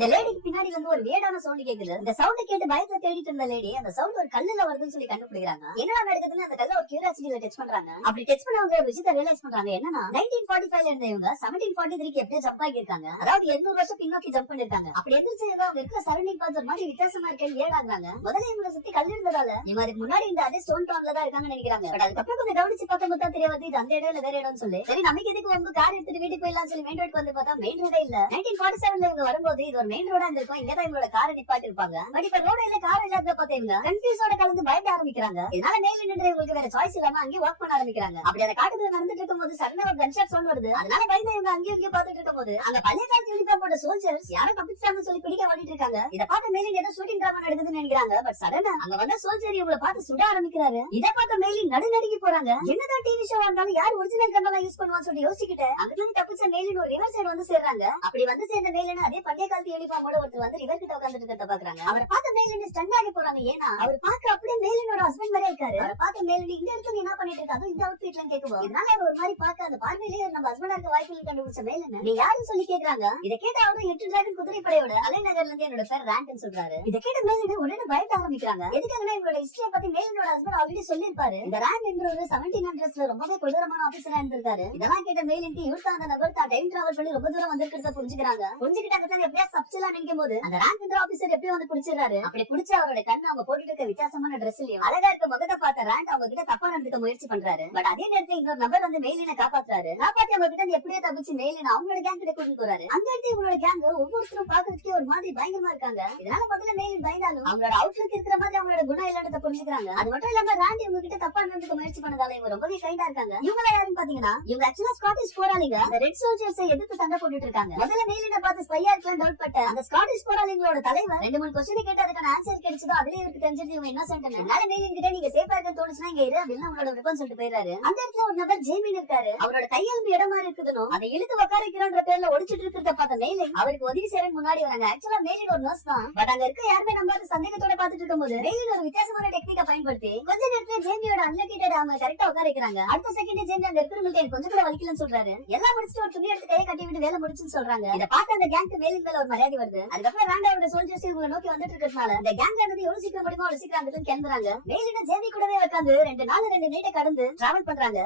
இந்த லேடிக்கு பின்னாடி வந்து ஒரு வேடான சவுண்ட் கேக்குது. இந்த சவுண்ட் கேட்டு பயத்துல தேடிட்டு இருந்த லேடி அந்த சவுண்ட் ஒரு கல்லுல வருதுன்னு சொல்லி கண்டுபிடிக்கிறாங்க. என்னடா நடக்குதுன்னு அந்த கல்ல ஒரு கியூரியாசிட்டில டச் பண்றாங்க. அப்படி டச் பண்ணவங்க ஒரு விஷயத்தை ரியலைஸ் பண்றாங்க. என்னன்னா 1945ல இருந்த இவங்க 1743க்கு எப்படியோ ஜம்ப் ஆகிருக்காங்க. அதாவது 800 வருஷம் பின்னோக்கி ஜம்ப் பண்ணிருக்காங்க. அப்படி எதிர்த்து அவங்க இருக்கிற சரௌண்டிங் பார்த்து ஒரு மாதிரி வித்தியாசமா இருக்கேன்னு ஏடாகிறாங்க. முதல்ல இவங்களை சுத்தி கல் இருந்ததால இவங்க அதுக்கு முன்னாடி இந்த அதே ஸ்டோன் டவுன்ல தான் இருக்காங்கன்னு நினைக்கிறாங்க. பட் அதுக்கப்புறம் கொஞ்சம் கவனிச்சு பார்க்கும்போது தான் தெரிய வந்து இது அந்த இடம் இல்ல வேற இடம்னு சொல்லி சரி நமக்கு எதுக்கு வந்து கார் எடுத்துட்டு வீட்டுக்கு போயிடலாம் சொல்லி மெயின் ரோடுக்கு வந்து பார்த்தா மெயின் ரோடே இல்ல. 1947ல இவங்க வரும்போது இது ஒரு மெயின் ரோடா இருந்திருக்கும். இங்கதான் இவங்களோட காரை நிப்பாட்டி இருப்பாங்க. பட் இப்ப ரோடு இல்ல கார் இல்லாத பார்த்தா இவங்க கன்ஃபியூஸோட கலந்து பயப்பட ஆரம்பிக்கிறாங்க. இதனால மேல நின்று இவங்களுக்கு வேற சாய்ஸ் இல்லாம அங்கேயே வாக் பண்ண ஆரம்பிக்கிறாங்க. அப்படி அந்த காட்டுக்குள்ள நடந்துட்டு இருக்கும்போது சடனா ஒரு கன்ஷாட் சவுண்ட் வருது. அதனால பயந்து இவங்க அங்கேயும் இங்கேயும் பார்த்துட்டு இருக்கும்போது அந்த பழைய காலத்து யூனிஃபார்ம் போட்ட சோல்ஜர்ஸ் யாரும் தப்பிச்சாங்கன்னு சொல்லி பிடிக்க ஓடிட்டு இருக்காங்க. இதை பார்த்து மேலின் ஏதோ ஷூட்டிங் டிராமா நடக்குதுன்னு நினைக்கிறாங்க. பட் சடனா அங்க வந்த சோல்ஜர் இவங்களை பார்த்து சுட ஆரம்பிக்கிறாரு. இதை பார்த்து மேலின் நடுநடுங்கி போறாங்க. என்னதான் டிவி ஷோ இருந்தாலும் யார் ஒரிஜினல் கண்ணெல்லாம் யூஸ் பண்ணுவான்னு சொல்லி யோசிக்கிட்டு அங்கிருந்து தப்பிச்ச மேலின் ஒரு ரிவர் சைடு வந்து சேர்றாங்க. அப்படி வந்து சேர்ந்த மேலின் அதே பழைய காலத்து யூனிஃபார்மோட ஒருத்தர் வந்து ரிவர் கிட்ட உட்கார்ந்துட்டு இருக்கிறத பாக்குறாங்க. அவரை பார்த்து மேலின் ஸ்டன் ஆகி போறாங்க. ஏன்னா அவர் பார்க்க அப்படியே மேலினோட ஹஸ்பண்ட் மாதிரியே இருக்காரு. அவரை பார்த்து மேலின் இந்த இடத்துல என்ன பண்ணிட்டு இருக்காது இந்த அவுட்ஃபிட்ல கேக்குவோம். இதனால அவர் ஒரு மாதிரி பார்க்க அந்த பார்வையிலேயே நம்ம ஹஸ்பண்டா இருக்க வாய்ப்புகள் கண்டுபிடிச்ச மேலின் நீ யாருன்னு சொல்லி கேக்குறாங்க. இதை கேட்ட அவரும் 8 டிராகன் குதிரைப்படையோட அலைநகர்ல இருந்து என்னோட பேர் ரேங்க்னு சொல்றாரு. இதை கேட்ட மேலின் உடனே பயப்பட ஆரம்பிக்கிறாங்க. எதுக்காகனா இவரோட ஹிஸ்டரிய பத்தி மேலினோட ஹஸ்பண்ட் ஆல்ரெடி சொல்லிருப்பாரு. இந்த ரேங்க் என்கிறவர் 1700ஸ்ல ரொம்பவே கொடூரமான ஆபீசரா இருந்திருக்காரு. இதெல்லாம் கேட்ட மேலின்க்கு இவர்தான் அந்த நபர் தான் டைம் டிராவல் பண்ணி ரொம்ப தூரம் வந்திருக்கிறத புரிஞ்சுக்கிறாங்க. புரிஞ்சுக்கிட்டாங்க தான் எப்படியா சப்ஸ்டிலாம் நினைக்கும் போது அந்த ரேங்க் என்ற ஆபீசர் எப்படியும் வந்து பிடிச்சிடறாரு. அப்படி பிடிச்ச அவரோட கண்ணு அவங்க போட்டுட்டு இருக்க வித்தியாசமான ட்ரெஸ்லயும் அழகா இருக்க முகத்தை பார்த்த ரேங்க் அவங்க கிட்ட தப்பா நடந்துக்க முயற்சி பண்றாரு. பட் அதே நேரத்துல இன்னொரு நபர் வந்து மேலினை காப்பாத்துறாரு. காப்பாத்தி அவங்க கிட்ட எப்படியோ தப்பிச்சு மேலின அவங்களோட கேங் கிட்ட கூட்டிட்டு போறாரு. அந்த இடத்துல இவங்களோட கேங் ஒவ்வொருத்தரும் பாக்குறதுக்கே ஒரு மாதிரி பயங்கரமா இருக்காங்க. இதனால முதல்ல மேலின் பயந்தாலும் அவங்களோட அவுட்லுக் இருக்கிற மாதிரி அவங்களோட குணம் இல்லாத புரிஞ்சுக்கிறாங்க. அது மட்டும் இல்லாம ராண்டி இவங்க கிட்ட தப்பா நடந்துக்க முயற்சி பண்ணதால இவங்க ரொம்பவே கைண்டா இருக்காங்க. இவங்க யாருன்னு பாத்தீங்கன்னா இவங்க ஆக்சுவலா ஸ்காட்டிஷ் போராளிங்க. அந்த ரெட் சோல்ஜர்ஸ் எதிர்த்து சண்டை போட்டுட்டு இருக்காங்க. முதல்ல மேலின பார்த்து ஸ்பையா இருக்கலாம் டவுட் பட்ட அந்த ஸ்காட்டிஷ் போராளிகளோட தலைவர் 2-3 क्वेश्चन கேட்டு அதுக்கான ஆன்சர் கிடைச்சதோ அதுலயே இவருக்கு தெரிஞ்சது இவங்க இன்னோசென்ட். அதனால மேலின் கிட்ட நீங்க சேஃபா இருக்க தோணுச்சுனா இங்க இரு அப்படின்னு அவங்களோட வெப்பன் சொல்லிட்டு போயிடுறாரு. அந்த இடத்துல ஒரு நபர் ஜேமின் இருக்காரு. அவரோட கையெழும்பு இடம் மாதிரி இருக்குதுன்னு அதை இழுத்து உட்கார வைக்கிறோன்ற பேர்ல ஒடிச்சிட்டு இருக்கிறத பார்த்த மேலின் அவருக்கு உதவி செய்யறன்னு முன்னாடி வராங்க. ஆக்சுவலா மேலின் ஒரு நர்ஸ் தான். பட் அங்க இருக்க யாருமே நம்பாத சந்தேகத்தோட பாத்துட்டு இருக்கும்போது மேலின் ஒரு வித்தியாசமான டெக்னிக்கை பயன்படுத்தி கொஞ்ச நேரத்துல ஜேமியோட அன்லக்கிட்டட் அவங்க கரெக்டா உட்கார வைக்கிறாங்க. அடுத்த செகண்ட் ஜேமி அங்க இருக்கிறவங்களுக்கு கொஞ்சம் கூட வலிக்கலன்னு சொல்றாரு. எல்லாம் முடிச்சுட்டு ஒரு துணி எடுத்து கையை கட்டி விட்டு வேலை முடிச்சுன்னு சொல்றாங்க. இதை பார்த்து அந்த கேங்க்கு மேலின் மேல ஒரு மரியாதை வருது. அதுக்கப்புறம் ராண்டாவோட சோல்ஜர்ஸ் இவங்களை நோக்கி வந்துட்டு இருக்கிறதுனால இந்த கேங் ஆனது எவ்வளவு சீக்கிரம் முடியுமோ அவ்வளவு சீக்கிரம் அங்கிருந்து கிளம்புறாங்க. மேலின ஜேமி கூடவே உட்காந்து 2 நாள் 2 நைட்டை கடந்து டிராவல் பண்றாங்க.